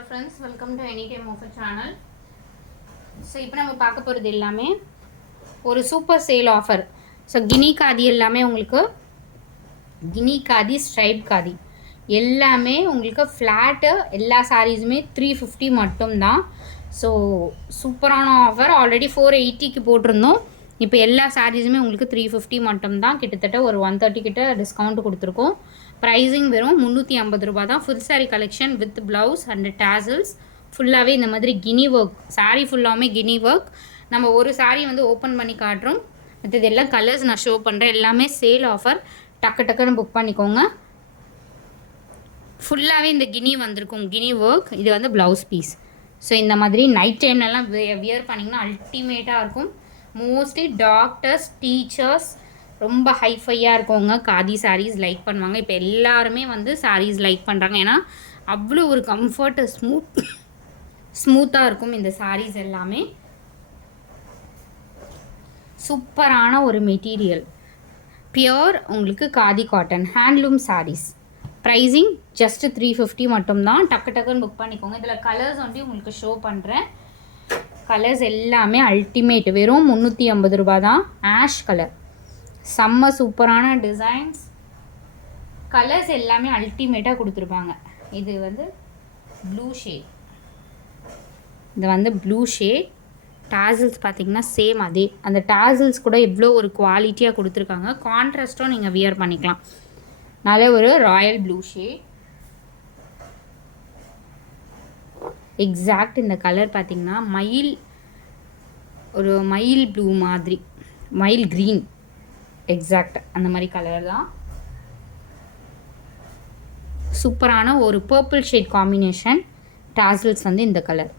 Hello friends, welcome to Anytime Offer channel. So இப்போ நம்ம பார்க்க போகிறது எல்லாமே ஒரு super sale offer. So Guinea khadi எல்லாமே உங்களுக்கு கினி காதி ஸ்ட்ரைப் காதி எல்லாமே உங்களுக்கு ஃப்ளாட்டு எல்லா சாரீஸுமே 350 மட்டும்தான். ஸோ சூப்பரான ஆஃபர். ஆல்ரெடி 480க்கு போட்டிருந்தோம். இப்போ எல்லா சாரீஸுமே உங்களுக்கு 350 மட்டும்தான். கிட்டத்தட்ட ஒரு 130 கிட்ட டிஸ்கவுண்ட் கொடுத்துருக்கோம். ப்ரைஸிங் வெறும் 350 ரூபா தான். Full sari collection with blouse and tassels. ஃபுல்லாகவே இந்த மாதிரி கினி ஒர்க். சாரீ ஃபுல்லாமே கினி ஒர்க். நம்ம ஒரு சாரீ வந்து ஓப்பன் பண்ணி காட்டுறோம். மற்றது எல்லாம் கலர்ஸ் நான் ஷோ பண்ணுறேன். எல்லாமே சேல் ஆஃபர். டக்கு டக்குன்னு புக் பண்ணிக்கோங்க. ஃபுல்லாகவே இந்த கினி வந்திருக்கும். Guinea work. இது வந்து ப்ளவுஸ் பீஸ். ஸோ இந்த மாதிரி நைட் டைம்லலாம் வியர் பண்ணிங்கன்னா அல்டிமேட்டாக இருக்கும். மோஸ்ட்லி டாக்டர்ஸ், டீச்சர்ஸ் ரொம்ப ஹைஃபையாக இருக்கவங்க காதி சாரீஸ் லைக் பண்ணுவாங்க. இப்போ எல்லாருமே வந்து சாரீஸ் லைக் பண்ணுறாங்க. ஏன்னா அவ்வளோ ஒரு கம்ஃபர்ட், ஸ்மூத்தாக இருக்கும் இந்த சாரீஸ் எல்லாமே. சூப்பரான ஒரு மெட்டீரியல். பியோர் உங்களுக்கு khadi cotton handloom sarees. Pricing just 350 மட்டும்தான். டக்கு டக்குன்னு புக் பண்ணிக்கோங்க. இதில் கலர்ஸ் வந்து உங்களுக்கு ஷோ பண்ணுறேன். கலர்ஸ் எல்லாமே அல்டிமேட். வெறும் 350 ரூபா தான். ஆஷ் கலர் செம்ம சூப்பரான டிசைன்ஸ். கலர்ஸ் எல்லாமே அல்டிமேட்டாக கொடுத்துருப்பாங்க. இது வந்து ப்ளூ ஷேட். இது வந்து ப்ளூ ஷேட். டாசல்ஸ் பார்த்திங்கன்னா சேம் அதே. அந்த டாசல்ஸ் கூட எவ்வளோ ஒரு குவாலிட்டியாக கொடுத்துருக்காங்க. கான்ட்ராஸ்ட்டும் நீங்கள் வியர் பண்ணிக்கலாம். நல்ல ஒரு ராயல் ப்ளூ ஷேட். எக்ஸாக்ட் இந்த கலர் பார்த்திங்கன்னா ஒரு மயில் ப்ளூ மாதிரி, மயில் க்ரீன். எக்ஸாக்ட் அந்த மாதிரி கலர் தான். சூப்பரான ஒரு பர்பிள் ஷேட் காம்பினேஷன். டாசல்ஸ் வந்து இந்த கலர்.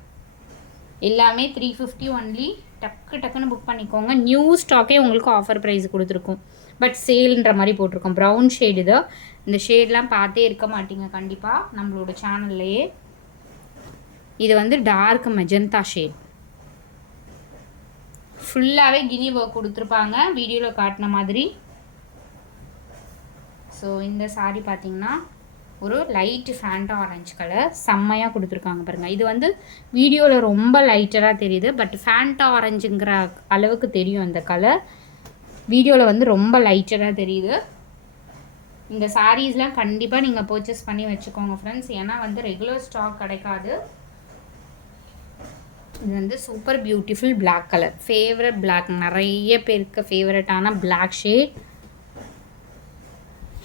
எல்லாமே 350 ஒன்லி. டக்கு டக்குன்னு புக் பண்ணிக்கோங்க. நியூ ஸ்டாக்கே உங்களுக்கு ஆஃபர் ப்ரைஸ் கொடுத்துருக்கோம். பட் சேல்ன்ற மாதிரி போட்டிருக்கோம். ப்ரௌன் ஷேடு இது. இந்த ஷேட்லாம் பார்த்தே இருக்க மாட்டீங்க கண்டிப்பாக நம்மளோட சேனல்லையே. இது வந்து டார்க் மெஜந்தா ஷேட். ஃபுல்லாகவே கினி ஒர்க் கொடுத்துருப்பாங்க வீடியோவில் காட்டின மாதிரி. ஸோ இந்த சாரீ பார்த்திங்கன்னா ஒரு லைட் ஃபேண்டா ஆரஞ்சு கலர். செம்மையாக கொடுத்துருக்காங்க பாருங்கள். இது வந்து வீடியோவில் ரொம்ப லைட்டராக தெரியுது. பட் ஃபேண்டா ஆரஞ்சுங்கிற அளவுக்கு தெரியும் இந்த கலர். வீடியோவில் வந்து ரொம்ப லைட்டராக தெரியுது. இந்த சாரீஸ்லாம் கண்டிப்பாக நீங்கள் பர்ச்சேஸ் பண்ணி வச்சுக்கோங்க ஃப்ரெண்ட்ஸ். ஏன்னா வந்து ரெகுலர் ஸ்டாக் கிடைக்காது. இது வந்து super beautiful black colour. Favourite black. நிறைய பேருக்கு ஃபேவரட்டான பிளாக் ஷேட்.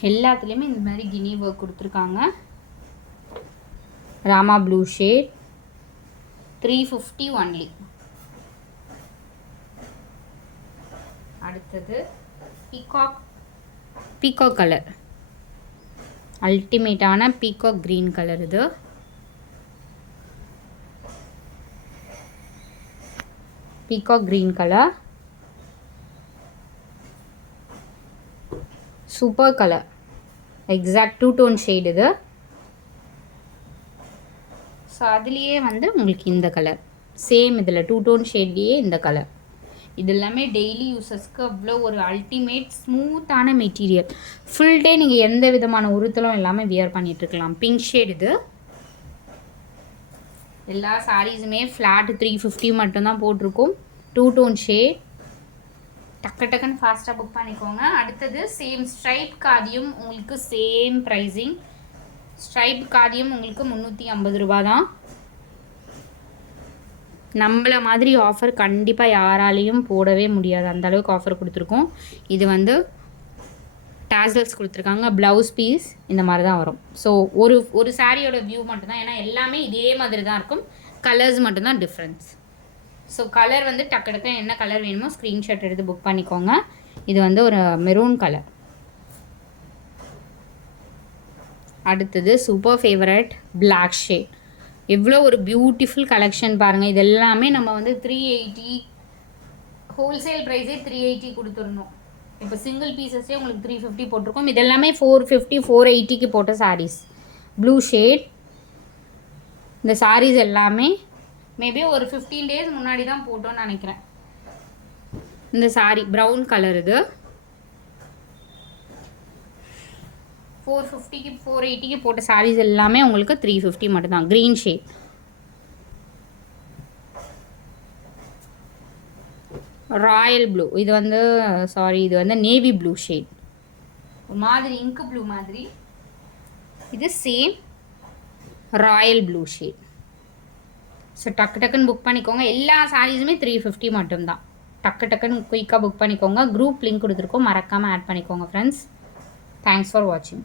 எல்லாத்துலேயுமே இந்த மாதிரி கினி ஒர்க் கொடுத்துருக்காங்க. Rama blue shade. 350 ஒன்லி. அடுத்தது பீகாக் கலர். அல்டிமேட்டான பீகாக் க்ரீன் கலர். இது peacock green colour. Super colour. Exact 2 tone shade இது. ஸோ அதுலேயே வந்து உங்களுக்கு இந்த கலர் சேம். இதில் 2 டோன் ஷேட்லேயே இந்த கலர். இது எல்லாமே டெய்லி யூஸஸ்க்கு அவ்வளோ ஒரு அல்டிமேட் ஸ்மூத்தான மெட்டீரியல். ஃபுல் டே நீங்கள் எந்த விதமான உறுத்தலும் எல்லாமே வியர் பண்ணிகிட்ருக்கலாம். பிங்க் ஷேட் இது. எல்லா சாரீஸுமே ஃப்ளாட் 350 மட்டும்தான் போட்டிருக்கோம். 2 டோன் ஷேட். டக்கு டக்குன்னு ஃபாஸ்ட்டாக புக் பண்ணிக்கோங்க. அடுத்தது சேம் ஸ்ட்ரைப் காதியும் உங்களுக்கு சேம் ப்ரைஸிங். ஸ்ட்ரைப் காதியும் உங்களுக்கு 350 ரூபா தான். நம்மள மாதிரி ஆஃபர் கண்டிப்பாக யாராலையும் போடவே முடியாது. அந்தளவுக்கு ஆஃபர் கொடுத்துருக்கோம். இது வந்து டாசல்ஸ் கொடுத்துருக்காங்க. ப்ளவுஸ் பீஸ் இந்த மாதிரி தான் வரும். ஸோ ஒரு சாரியோட வியூ மட்டும்தான். ஏன்னா எல்லாமே இதே மாதிரி தான் இருக்கும். கலர்ஸ் மட்டும்தான் டிஃப்ரென்ஸ். ஸோ கலர் வந்து டக்கு டக்கு என்ன கலர் வேணுமோ ஸ்க்ரீன்ஷாட் எடுத்து புக் பண்ணிக்கோங்க. இது வந்து ஒரு மெரூன் கலர். அடுத்தது சூப்பர் ஃபேவரட் பிளாக் ஷேட். எவ்வளோ ஒரு பியூட்டிஃபுல் கலெக்ஷன் பாருங்கள். இது எல்லாமே நம்ம வந்து 380 ஹோல்சேல் ப்ரைஸே 380 கொடுத்துருந்தோம். இப்போ சிங்கிள் பீசஸே உங்களுக்கு 350 போட்டிருக்கோம். இது எல்லாமே 450 480க்கு போட்ட சாரீஸ். Blue shade. இந்த சாரீஸ் எல்லாமே மேபி ஒரு 15 டேஸ் முன்னாடி தான் போட்டோன்னு நினைக்கிறேன். இந்த சாரீ ப்ரௌன் கலர். இது 450க்கு 480க்கு போட்ட சாரீஸ் எல்லாமே உங்களுக்கு 350 மட்டும்தான். Green shade. Royal blue. இது வந்து சாரி, இது வந்து நேவி ப்ளூ ஷேட், ஒரு மாதிரி இங்கு ப்ளூ மாதிரி. இது same Royal blue shade. So டக்கு டக்குன்னு புக் பண்ணிக்கோங்க. எல்லா சாரீஸுமே 350 மட்டும்தான். டக்கு டக்குன்னு குயிக்காக புக் பண்ணிக்கோங்க. குரூப் லிங்க் கொடுத்துருக்கோம், மறக்காமல் ஆட் பண்ணிக்கோங்க ஃப்ரெண்ட்ஸ். தேங்க்ஸ் ஃபார் வாட்சிங்.